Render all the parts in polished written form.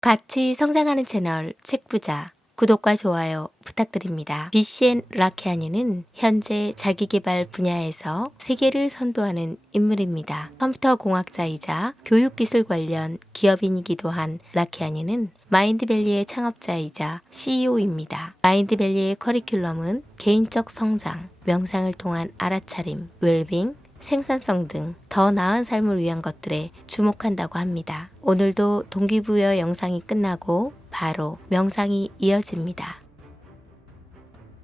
같이 성장하는 채널 책부자 구독과 좋아요 부탁드립니다. BCN 라키아니는 현재 자기계발 분야에서 세계를 선도하는 인물입니다. 컴퓨터 공학자이자 교육기술 관련 기업인이기도 한 라키아니는 마인드밸리의 창업자이자 CEO입니다. 마인드밸리의 커리큘럼은 개인적 성장, 명상을 통한 알아차림, 웰빙, 생산성 등 더 나은 삶을 위한 것들에 주목한다고 합니다. 오늘도 동기부여 영상이 끝나고 바로 명상이 이어집니다.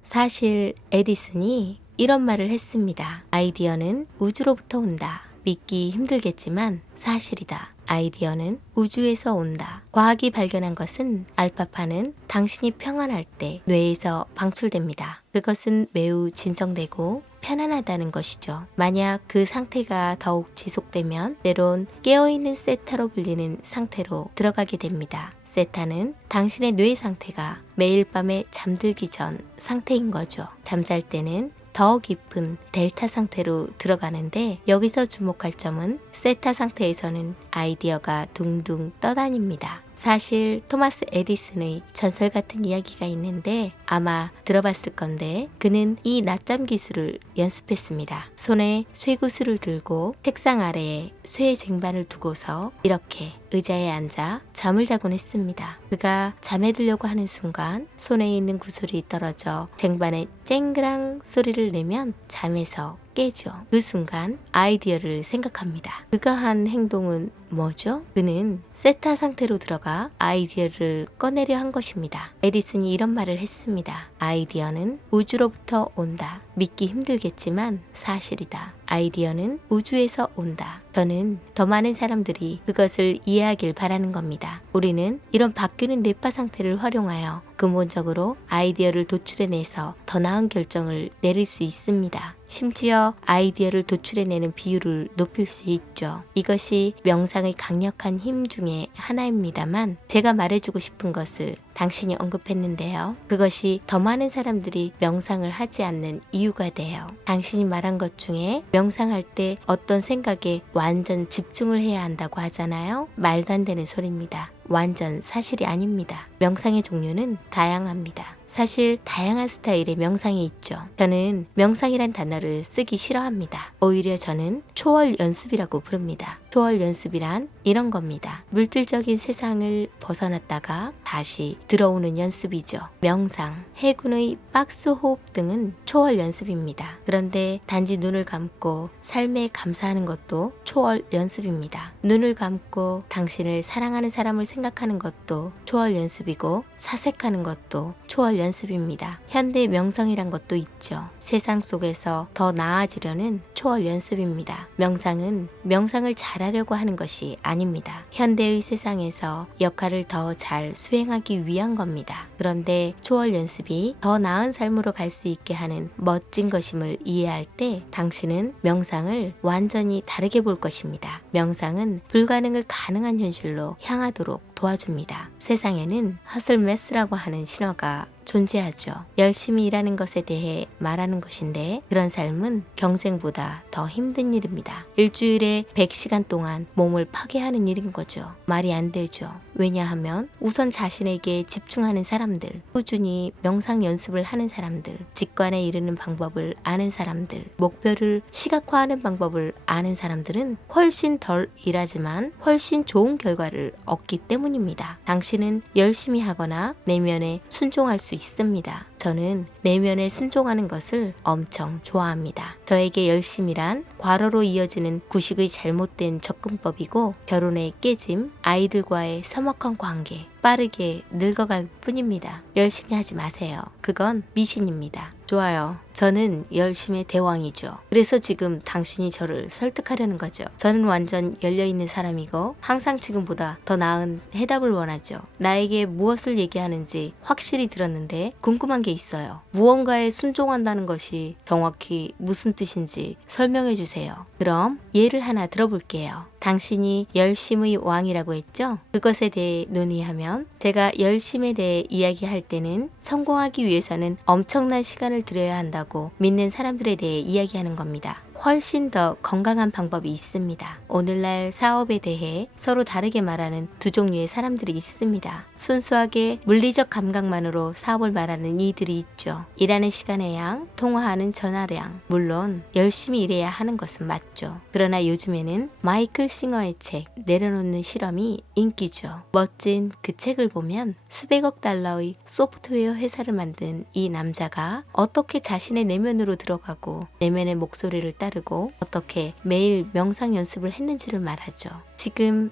사실 에디슨이 이런 말을 했습니다. 아이디어는 우주로부터 온다. 믿기 힘들겠지만 사실이다. 아이디어는 우주에서 온다. 과학이 발견한 것은 알파파는 당신이 평안할 때 뇌에서 방출됩니다. 그것은 매우 진정되고 편안하다는 것이죠. 만약 그 상태가 더욱 지속되면 때론 깨어있는 세타로 불리는 상태로 들어가게 됩니다. 세타는 당신의 뇌 상태가 매일 밤에 잠들기 전 상태인 거죠. 잠잘 때는 더 깊은 델타 상태로 들어가는데 여기서 주목할 점은 세타 상태에서는 아이디어가 둥둥 떠다닙니다. 사실 토마스 에디슨의 전설 같은 이야기가 있는데 아마 들어봤을 건데 그는 이 낮잠 기술을 연습했습니다. 손에 쇠구슬을 들고 책상 아래에 쇠 쟁반을 두고서 이렇게 의자에 앉아 잠을 자곤 했습니다. 그가 잠에 들려고 하는 순간 손에 있는 구슬이 떨어져 쟁반에 쨍그랑 소리를 내면 잠에서 깨죠. 그 순간 아이디어를 생각합니다. 그가 한 행동은 뭐죠? 그는 세타 상태로 들어가 아이디어를 꺼내려 한 것입니다. 에디슨이 이런 말을 했습니다. 아이디어는 우주로부터 온다. 믿기 힘들겠지만 사실이다. 아이디어는 우주에서 온다. 저는 더 많은 사람들이 그것을 이해하길 바라는 겁니다. 우리는 이런 바뀌는 뇌파 상태를 활용하여 근본적으로 아이디어를 도출해내서 더 나은 결정을 내릴 수 있습니다. 심지어 아이디어를 도출해내는 비율을 높일 수 있죠. 이것이 명상의 강력한 힘 중에 하나입니다만 제가 말해주고 싶은 것을 당신이 언급했는데요. 그것이 더 많은 사람들이 명상을 하지 않는 이유가 돼요. 당신이 말한 것 중에 명상할 때 어떤 생각에 완전 집중을 해야 한다고 하잖아요. 말도 안 되는 소리입니다. 완전 사실이 아닙니다. 명상의 종류는 다양합니다. 사실 다양한 스타일의 명상이 있죠. 저는 명상이란 단어를 쓰기 싫어합니다. 오히려 저는 초월 연습이라고 부릅니다. 초월 연습이란 이런 겁니다. 물질적인 세상을 벗어났다가 다시 들어오는 연습이죠. 명상, 해군의 박스 호흡 등은 초월 연습입니다. 그런데 단지 눈을 감고 삶에 감사하는 것도 초월 연습입니다. 눈을 감고 당신을 사랑하는 사람을 생각하는 것도 초월 연습이고 사색하는 것도 초월 연습입니다. 현대 명상이란 것도 있죠. 세상 속에서 더 나아지려는 초월 연습입니다. 명상은 명상을 잘하려고 하는 것이 아닙니다. 현대의 세상에서 역할을 더 잘 수행하기 위한 겁니다. 그런데 초월 연습이 더 나은 삶으로 갈 수 있게 하는 멋진 것임을 이해할 때 당신은 명상을 완전히 다르게 볼 것입니다. 명상은 불가능을 가능한 현실로 향하도록 도와줍니다. 세상에는 허슬 매스라고 하는 신화가 존재하죠. 열심히 일하는 것에 대해 말하는 것인데 그런 삶은 경쟁보다 더 힘든 일입니다. 일주일에 100시간 동안 몸을 파괴하는 일인 거죠. 말이 안 되죠. 왜냐하면 우선 자신에게 집중하는 사람들, 꾸준히 명상 연습을 하는 사람들, 직관에 이르는 방법을 아는 사람들, 목표를 시각화하는 방법을 아는 사람들은 훨씬 덜 일하지만 훨씬 좋은 결과를 얻기 때문입니다. 당신은 열심히 하거나 내면에 순종할 수 있습니다. 저는 내면에 순종하는 것을 엄청 좋아합니다. 저에게 열심이란 과로로 이어지는 구식의 잘못된 접근법이고 결혼의 깨짐, 아이들과의 서먹한 관계, 빠르게 늙어갈 뿐입니다. 열심히 하지 마세요. 그건 미신입니다. 좋아요. 저는 열심의 대왕이죠. 그래서 지금 당신이 저를 설득하려는 거죠. 저는 완전 열려있는 사람이고 항상 지금보다 더 나은 해답을 원하죠. 나에게 무엇을 얘기하는지 확실히 들었는데 궁금한 게 있어요. 무언가에 순종한다는 것이 정확히 무슨 뜻인지 설명해 주세요. 그럼 예를 하나 들어볼게요. 당신이 열심의 왕이라고 했죠? 그것에 대해 논의하면 제가 열심에 대해 이야기할 때는 성공하기 위해서는 엄청난 시간을 들여야 한다고 믿는 사람들에 대해 이야기하는 겁니다. 훨씬 더 건강한 방법이 있습니다. 오늘날 사업에 대해 서로 다르게 말하는 두 종류의 사람들이 있습니다. 순수하게 물리적 감각만으로 사업을 말하는 이들이 있죠. 일하는 시간의 양, 통화하는 전화량. 물론 열심히 일해야 하는 것은 맞죠. 그러나 요즘에는 마이클 싱어의 책 내려놓는 실험이 인기죠. 멋진 그 책을 보면 수백억 달러의 소프트웨어 회사를 만든 이 남자가 어떻게 자신의 내면으로 들어가고 내면의 목소리를 따르고 어떻게 매일 명상 연습을 했는지를 말하죠. 지금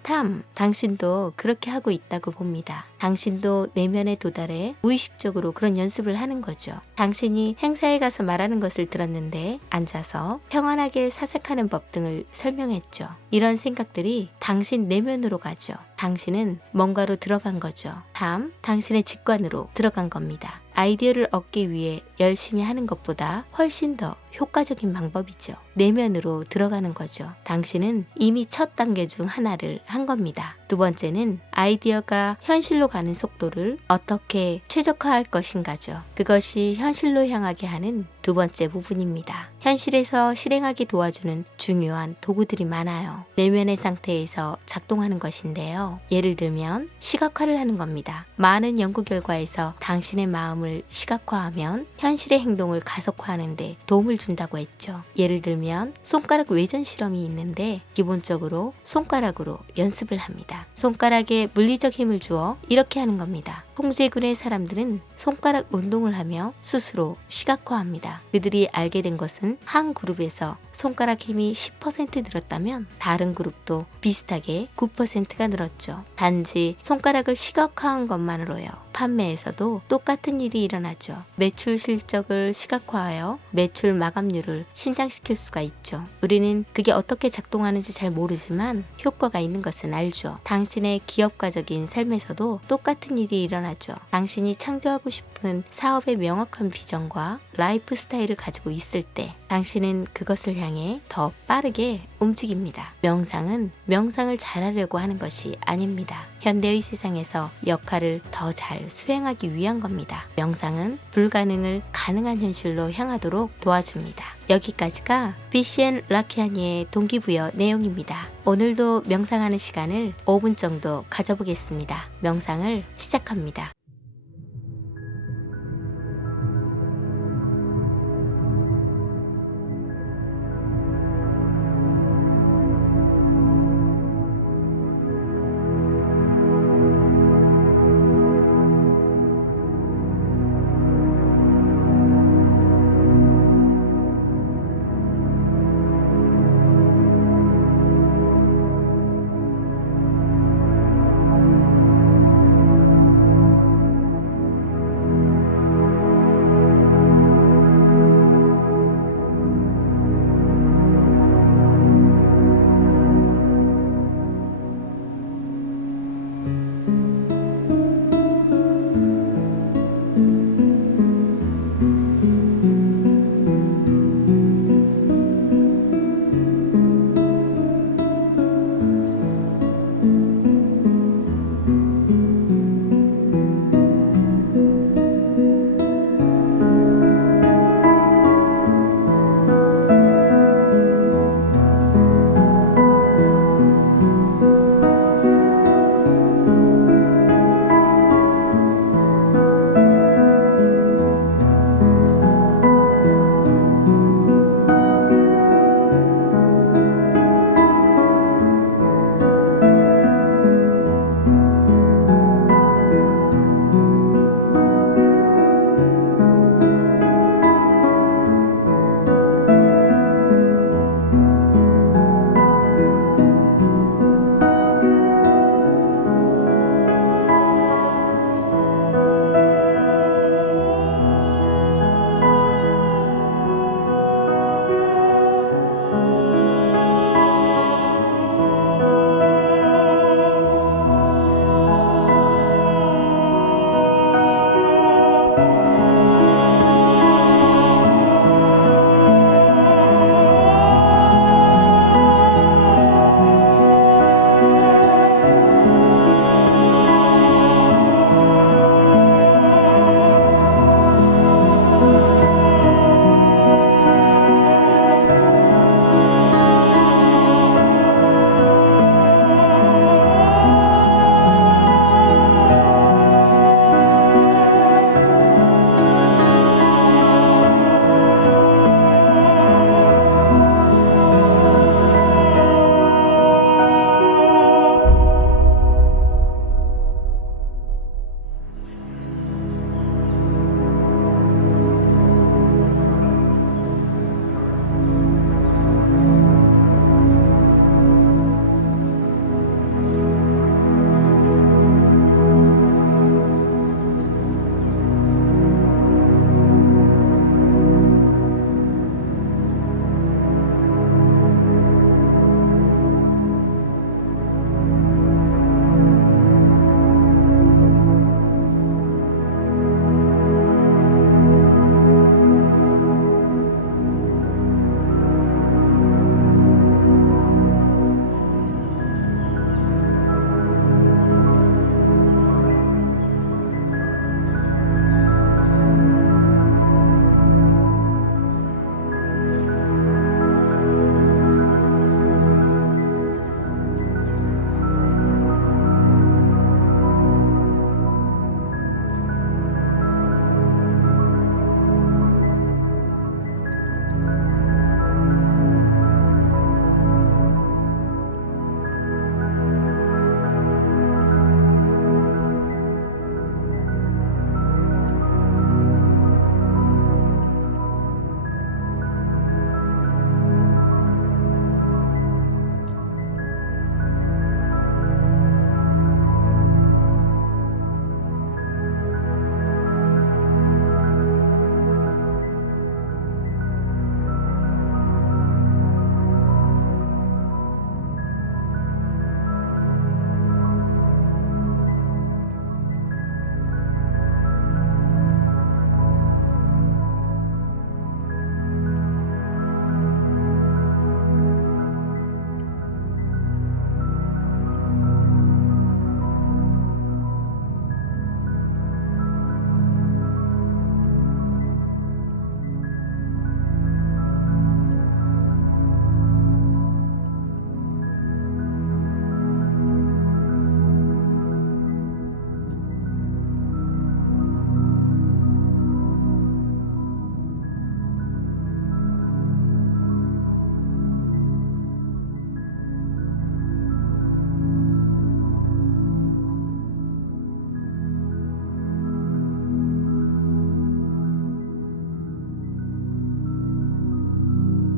당신도 그렇게 하고 있다고 봅니다. 당신도 내면에 도달해 무의식적으로 그런 연습을 하는 거죠. 당신이 행사에 가서 말하는 것을 들었는데 앉아서 평안하게 사색하는 법 등을 설명했죠. 이런 생각들이 당신 내면으로 가죠. 당신은 뭔가로 들어간 거죠. 당신의 직관으로 들어간 겁니다. 아이디어를 얻기 위해 열심히 하는 것보다 훨씬 더 효과적인 방법이죠. 내면으로 들어가는 거죠. 당신은 이미 첫 단계 중 하나를 한 겁니다. 두 번째는 아이디어가 현실로 가는 속도를 어떻게 최적화할 것인가죠. 그것이 현실로 향하게 하는 두 번째 부분입니다. 현실에서 실행하기 도와주는 중요한 도구들이 많아요. 내면의 상태에서 작동하는 것인데요. 예를 들면 시각화를 하는 겁니다. 많은 연구 결과에서 당신의 마음을 시각화하면 현실의 행동을 가속화하는 데 도움을 준다고 했죠. 예를 들면 손가락 외전 실험이 있는데 기본적으로 손가락으로 연습을 합니다. 손가락에 물리적 힘을 주어 이렇게 하는 겁니다. 통제군의 사람들은 손가락 운동을 하며 스스로 시각화합니다. 그들이 알게 된 것은 한 그룹에서 손가락 힘이 10% 늘었다면 다른 그룹도 비슷하게 9%가 늘었죠. 단지 손가락을 시각화한 것만으로요. 판매에서도 똑같은 일이 일어나죠. 매출 실적을 시각화하여 매출 마감률을 신장시킬 수가 있죠. 우리는 그게 어떻게 작동하는지 잘 모르지만 효과가 있는 것은 알죠. 당신의 기업가적인 삶에서도 똑같은 일이 일어나죠. 당신이 창조하고 싶은 사업의 명확한 비전과 라이프 스타일을 가지고 있을 때 당신은 그것을 향해 더 빠르게 움직입니다. 명상을 잘하려고 하는 것이 아닙니다. 현대의 세상에서 역할을 더 잘 수행하기 위한 겁니다. 명상은 불가능을 가능한 현실로 향하도록 도와줍니다. 여기까지가 비시앤 라키아니의 동기부여 내용입니다. 오늘도 명상하는 시간을 5분 정도 가져보겠습니다. 명상을 시작합니다.